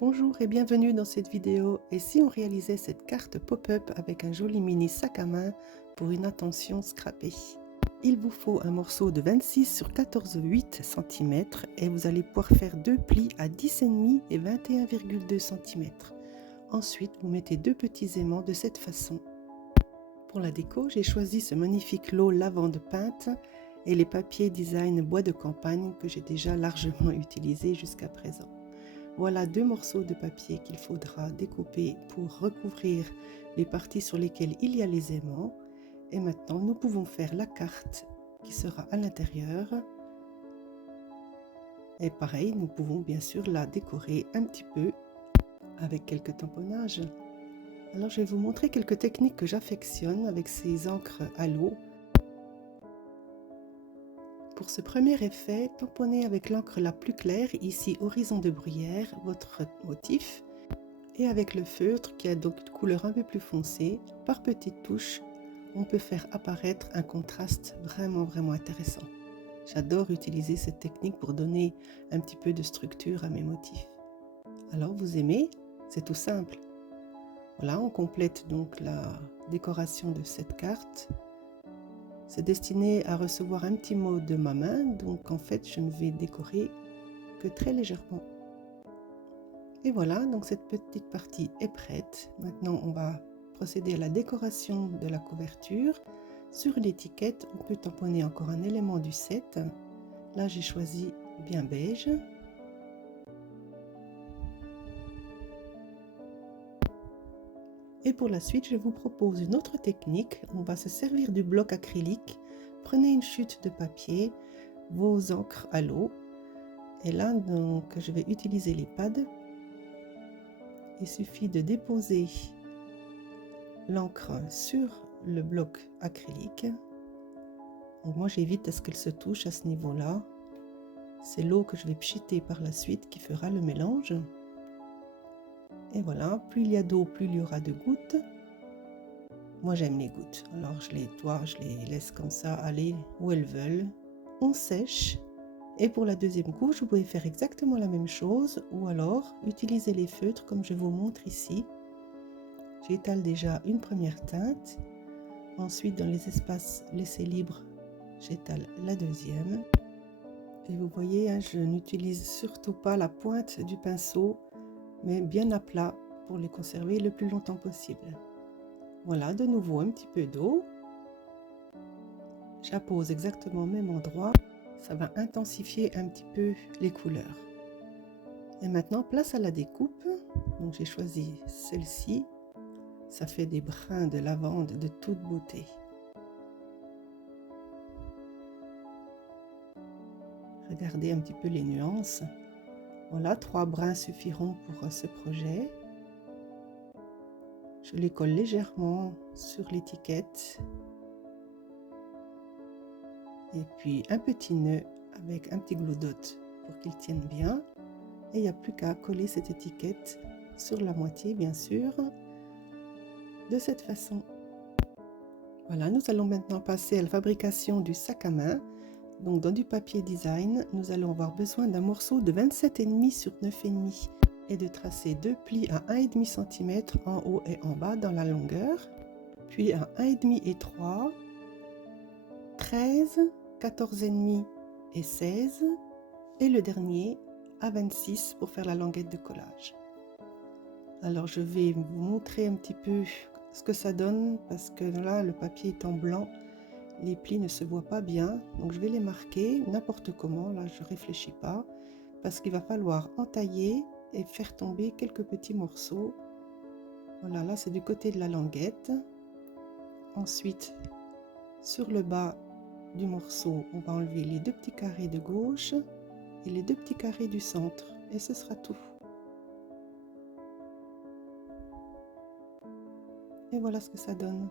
Bonjour et bienvenue dans cette vidéo. Et si on réalisait cette carte pop-up avec un joli mini sac à main pour une attention scrappée? Il vous faut un morceau de 26 sur 14,8 cm et vous allez pouvoir faire deux plis à 10,5 et 21,2 cm. Ensuite, vous mettez deux petits aimants de cette façon. Pour la déco, j'ai choisi ce magnifique lot lavande peinte et les papiers design bois de campagne que j'ai déjà largement utilisé jusqu'à présent. Voilà deux morceaux de papier qu'il faudra découper pour recouvrir les parties sur lesquelles il y a les aimants. Et maintenant, nous pouvons faire la carte qui sera à l'intérieur. Et pareil, nous pouvons bien sûr la décorer un petit peu avec quelques tamponnages. Alors, je vais vous montrer quelques techniques que j'affectionne avec ces encres à l'eau. Pour ce premier effet, tamponnez avec l'encre la plus claire, ici horizon de bruyère, votre motif. Et avec le feutre qui a donc une couleur un peu plus foncée, par petites touches, on peut faire apparaître un contraste vraiment intéressant. J'adore utiliser cette technique pour donner un petit peu de structure à mes motifs. Alors vous aimez? C'est tout simple. Voilà, on complète donc la décoration de cette carte. C'est destiné à recevoir un petit mot de ma main, donc en fait je ne vais décorer que très légèrement. Et voilà, donc cette petite partie est prête. Maintenant, on va procéder à la décoration de la couverture. Sur l'étiquette, on peut tamponner encore un élément du set. Là, j'ai choisi bien beige. Et pour la suite, je vous propose une autre technique. On va se servir du bloc acrylique. Prenez une chute de papier, vos encres à l'eau. Et là, donc, je vais utiliser les pads. Il suffit de déposer l'encre sur le bloc acrylique. Donc moi j'évite à ce qu'elle se touche à ce niveau-là. C'est l'eau que je vais pchiter par la suite qui fera le mélange. Et voilà, plus il y a d'eau, plus il y aura de gouttes. Moi j'aime les gouttes, alors je les laisse comme ça aller où elles veulent. On sèche. Et pour la deuxième couche, vous pouvez faire exactement la même chose ou alors utiliser les feutres comme je vous montre ici. J'étale déjà une première teinte. Ensuite, dans les espaces laissés libres, j'étale la deuxième. Et vous voyez, hein, je n'utilise surtout pas la pointe du pinceau, mais bien à plat pour les conserver le plus longtemps possible. Voilà, de nouveau un petit peu d'eau. J'appose exactement au même endroit. Ça va intensifier un petit peu les couleurs. Et maintenant, place à la découpe. Donc j'ai choisi celle-ci. Ça fait des brins de lavande de toute beauté. Regardez un petit peu les nuances. Voilà, 3 brins suffiront pour ce projet. Je les colle légèrement sur l'étiquette. Et puis un petit nœud avec un petit glue dot pour qu'il tienne bien. Et il n'y a plus qu'à coller cette étiquette sur la moitié, bien sûr, de cette façon. Voilà, nous allons maintenant passer à la fabrication du sac à main. Donc dans du papier design, nous allons avoir besoin d'un morceau de 27,5 sur 9,5 et de tracer deux plis à 1,5 cm en haut et en bas dans la longueur, puis à 1,5 et 3, 13, 14,5 et 16, et le dernier à 26 pour faire la languette de collage. Alors je vais vous montrer un petit peu ce que ça donne parce que là le papier est en blanc. Les plis ne se voient pas bien, donc je vais les marquer n'importe comment, là je réfléchis pas, parce qu'il va falloir entailler et faire tomber quelques petits morceaux. Voilà, là c'est du côté de la languette. Ensuite, sur le bas du morceau, on va enlever les deux petits carrés de gauche et les deux petits carrés du centre, et ce sera tout. Et voilà ce que ça donne.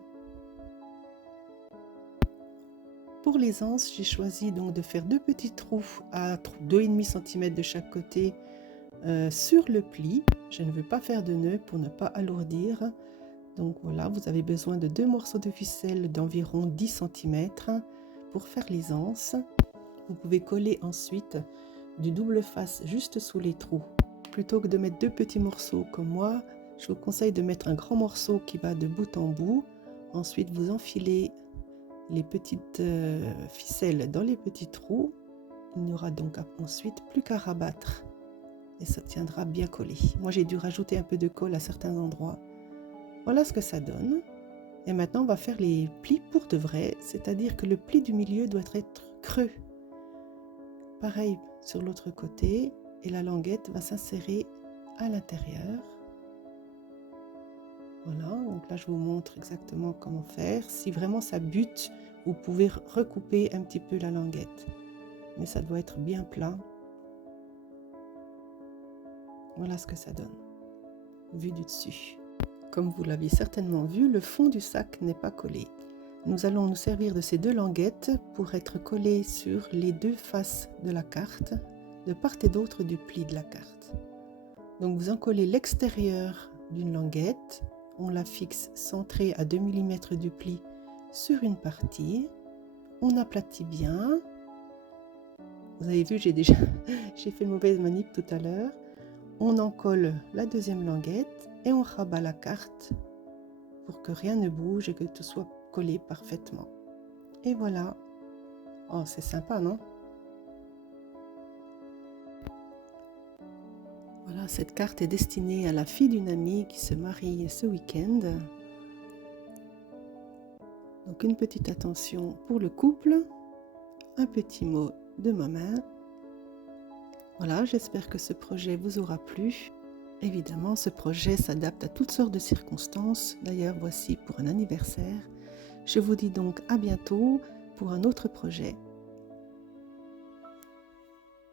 Pour les anses, j'ai choisi donc de faire deux petits trous à 2,5 cm de chaque côté sur le pli. Je ne veux pas faire de nœud pour ne pas alourdir. Donc voilà, vous avez besoin de deux morceaux de ficelle d'environ 10 cm pour faire les anses. Vous pouvez coller ensuite du double face juste sous les trous plutôt que de mettre 2 petits morceaux comme moi, je vous conseille de mettre un grand morceau qui va de bout en bout. Ensuite, vous enfilez les petites ficelles dans les petits trous. Il n'y aura donc ensuite plus qu'à rabattre et ça tiendra bien collé. Moi, j'ai dû rajouter un peu de colle à certains endroits. Voilà ce que ça donne. Et maintenant, on va faire les plis pour de vrai, c'est-à-dire que le pli du milieu doit être creux. Pareil sur l'autre côté, et la languette va s'insérer à l'intérieur. Voilà, donc là je vous montre exactement comment faire. Si vraiment ça bute, vous pouvez recouper un petit peu la languette, mais ça doit être bien plat. Voilà ce que ça donne, vu du dessus. Comme vous l'avez certainement vu, le fond du sac n'est pas collé. Nous allons nous servir de ces 2 languettes pour être collées sur les 2 faces de la carte, de part et d'autre du pli de la carte. Donc vous encollez l'extérieur d'une languette, on la fixe centrée à 2 mm du pli sur une partie, on aplatit bien. Vous avez vu, j'ai fait une mauvaise manip tout à l'heure. On encolle la deuxième languette et on rabat la carte pour que rien ne bouge et que tout soit collé parfaitement. Et voilà. Oh, c'est sympa, non? Voilà, cette carte est destinée à la fille d'une amie qui se marie ce week-end. Donc une petite attention pour le couple, un petit mot de ma main. Voilà, j'espère que ce projet vous aura plu. Évidemment, ce projet s'adapte à toutes sortes de circonstances. D'ailleurs, voici pour un anniversaire. Je vous dis donc à bientôt pour un autre projet.